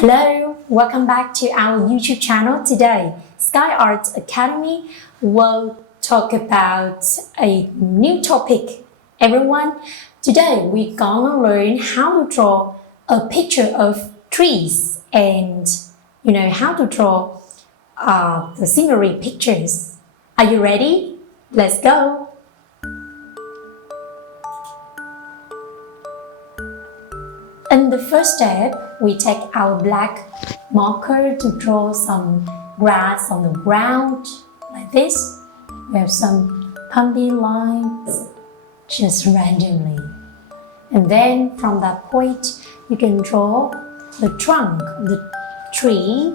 Hello, welcome back to our YouTube channel. Today, Sky Arts Academy will talk about a new topic. Everyone, today we're gonna learn how to draw a picture of trees and how to draw the scenery pictures. Are you ready? Let's go! In the first step, we take our black marker to draw some grass on the ground, like this. We have some bumpy lines, just randomly. And then from that point, you can draw the trunk of the tree,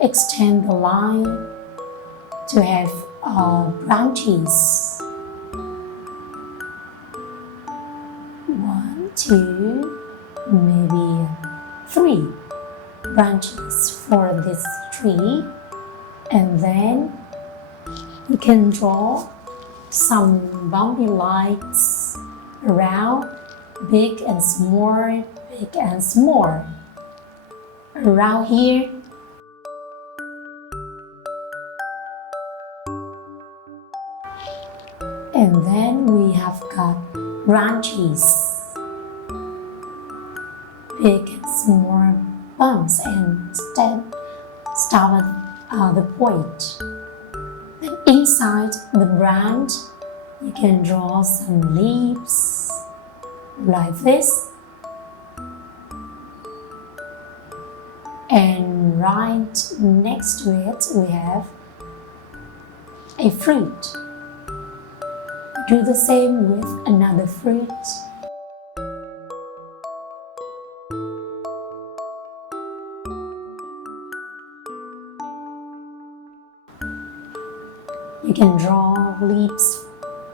extend the line to have branches. 1, 2, maybe 3 branches for this tree, and then you can draw some bumpy lines around, big and small around here. And then we have got branches, big and small bumps, and start at the point. Then inside the branch, you can draw some leaves like this. And right next to it, we have a fruit. Do the same with another fruit. You can draw leaves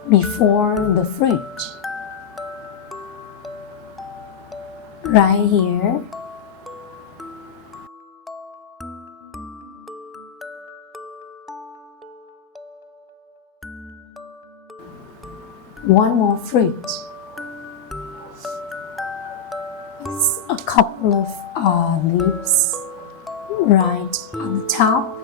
before the fruit. Right here. One more fruit. With a couple of leaves right on the top.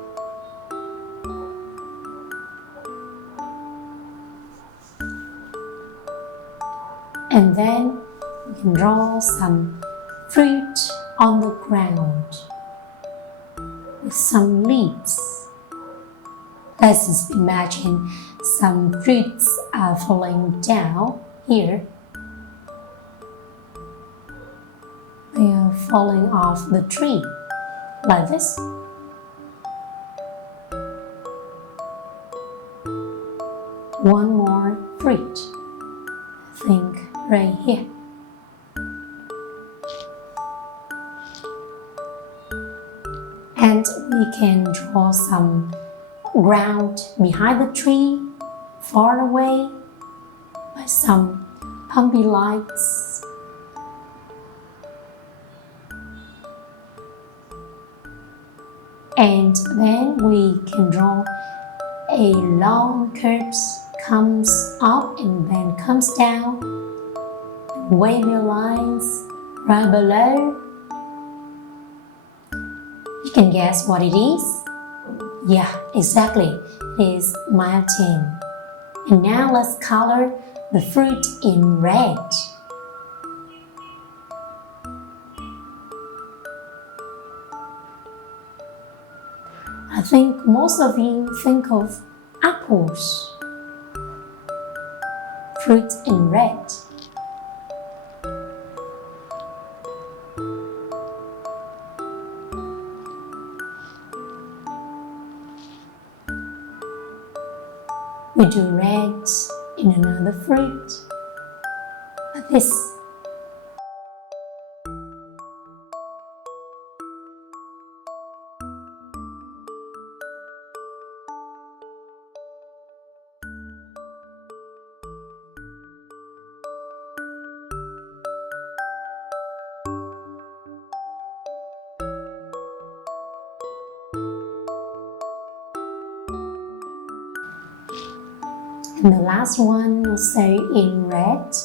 And then you can draw some fruit on the ground with some leaves. Let's just imagine some fruits are falling down here. They are falling off the tree, like this. One more fruit, I think right here. And we can draw some ground behind the tree, far away, by some bumpy lights. And then we can draw a long curve, comes up and then comes down, wavy lines right below. You can guess what it is? Yeah, exactly, it is mountain. And now let's color the fruit in red. I think most of you think of apples. Fruit in red. We do red in another fruit, like this. And the last one will say in red.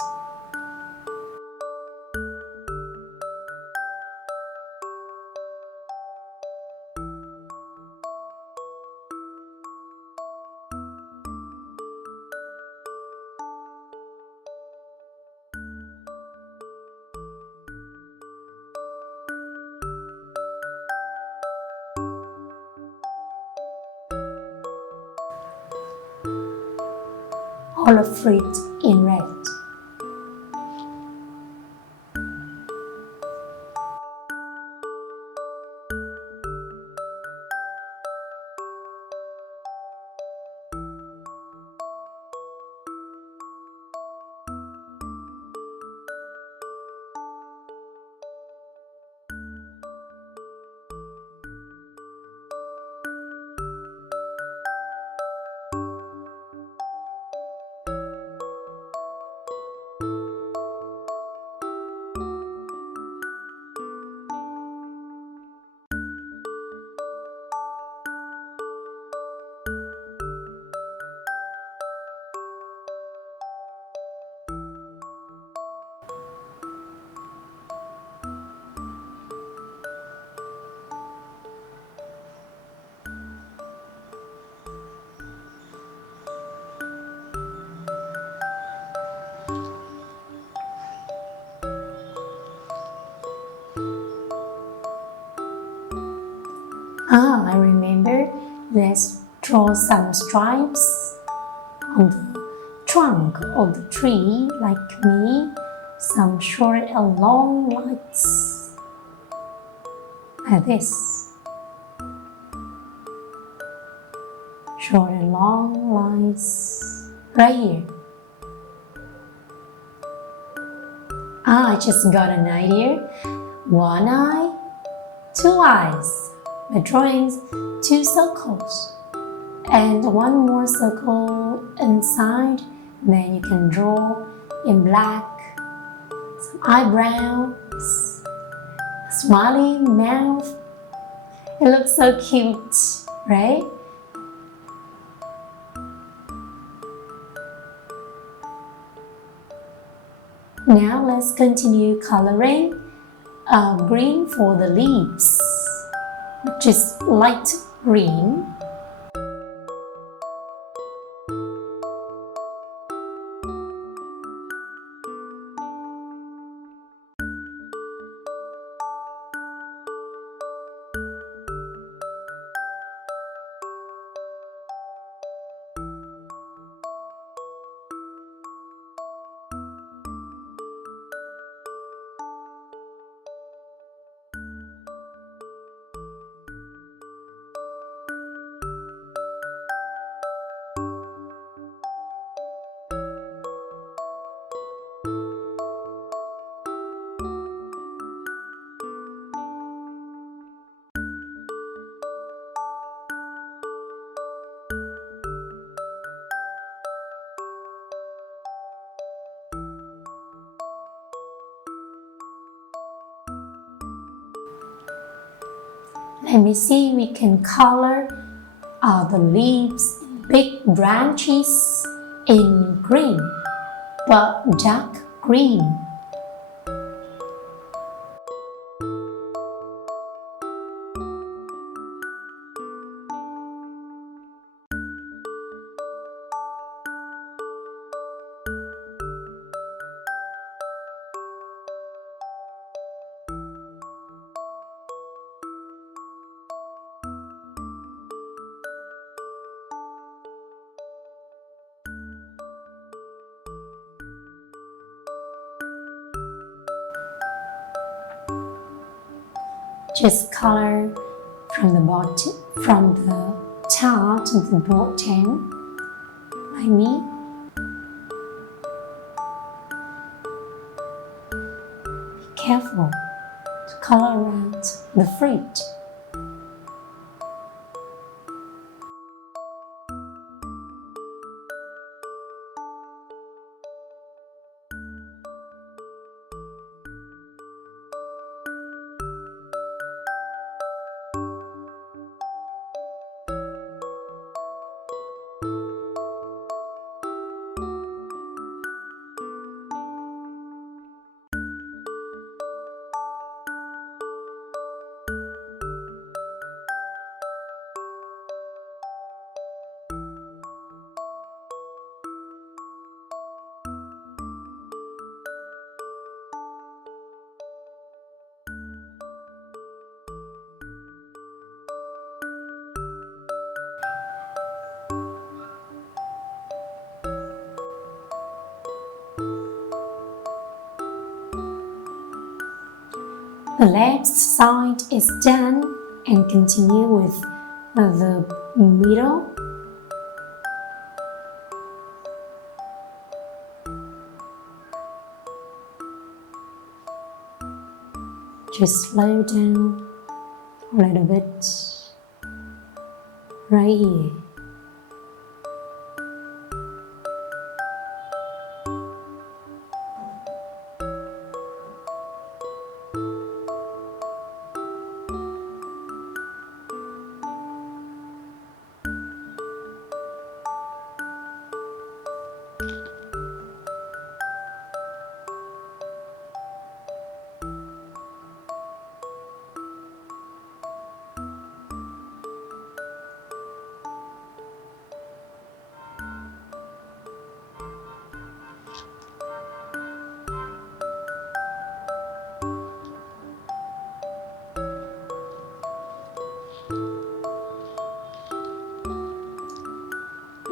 olive fruit in red. I remember. Let's draw some stripes on the trunk of the tree like me. Some short and long lines like this. Short and long lines right here. I just got an idea. One eye, two eyes. My drawings, two circles and one more circle inside. Then you can draw in black some eyebrows, smiley mouth. It looks so cute, right? Now let's continue coloring green for the leaves, which is light green. Let me see, we can color the leaves, big branches in green, but dark green. Just color from the bottom, from the top to the bottom, like me. Be careful to color around the fruit. The left side is done and continue with the middle. Just slow down a little bit right here.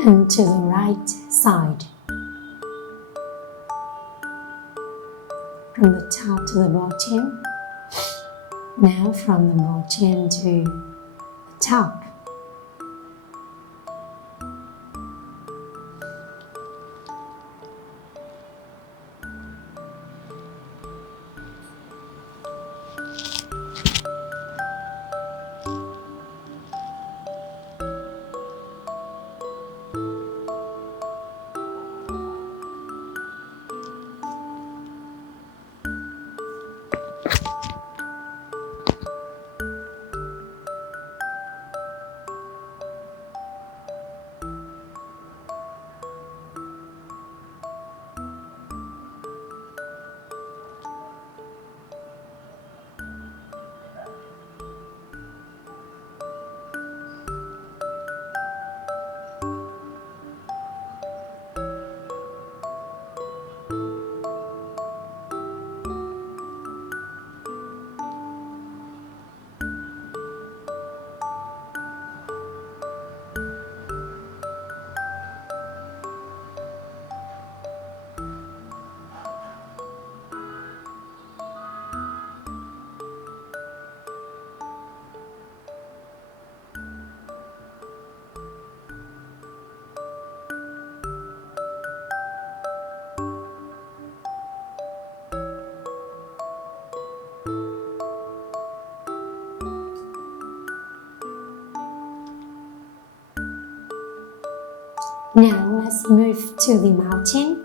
And to the right side. From the top to the bottom. Now from the bottom to the top. Now let's move to the mountain.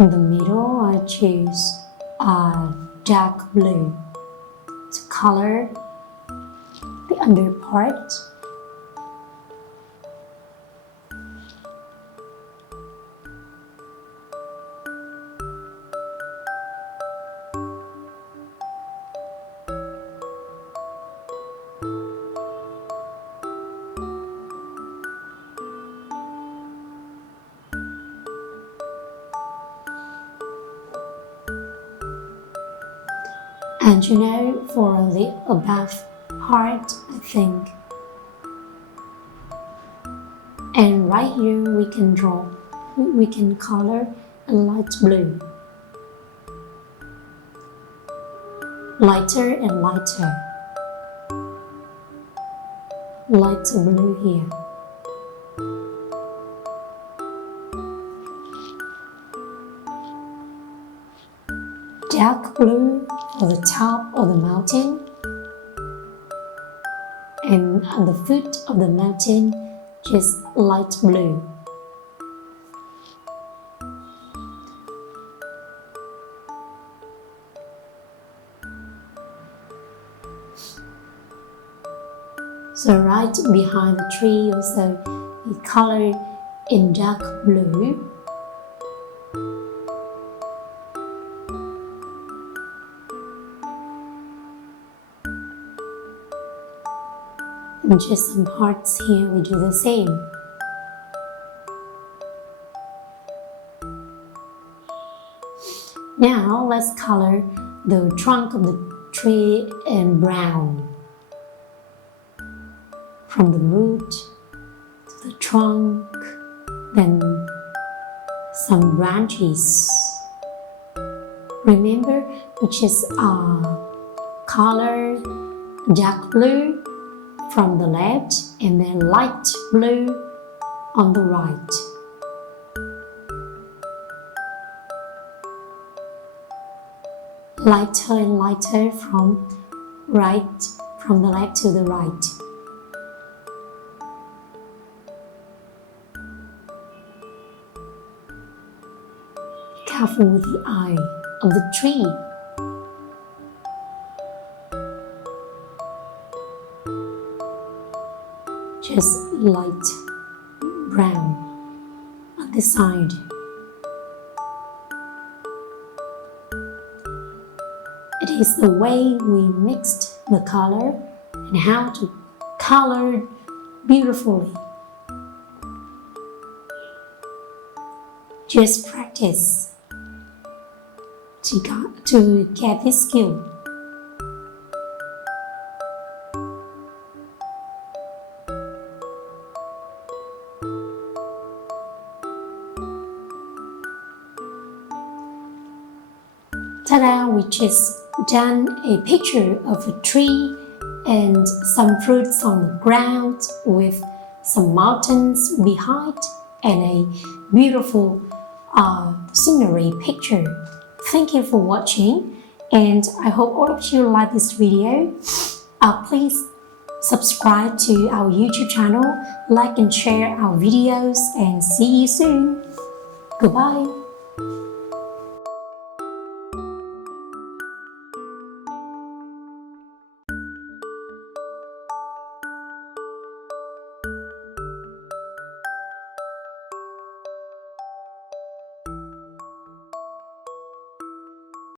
In the middle, I choose a dark blue to color the under part. And you know, for the above part, I think. And right here we can color a light blue. Lighter and lighter. Lighter blue here. Dark blue for the top of the mountain, and at the foot of the mountain, just light blue. So right behind the tree also we color in dark blue. And just some hearts here, we do the same. Now let's color the trunk of the tree in brown. From the root to the trunk, then some branches. Remember which is color dark blue from the left and then light blue on the right. Lighter and lighter from the left to the right. Careful with the eye of the tree. Just light brown on the side. It is the way we mixed the color and how to color beautifully. Just practice to get this skill. Ta-da! We just done a picture of a tree and some fruits on the ground with some mountains behind and a beautiful scenery picture. Thank you for watching, and I hope all of you like this video. Please subscribe to our YouTube channel, like and share our videos, and see you soon. Goodbye.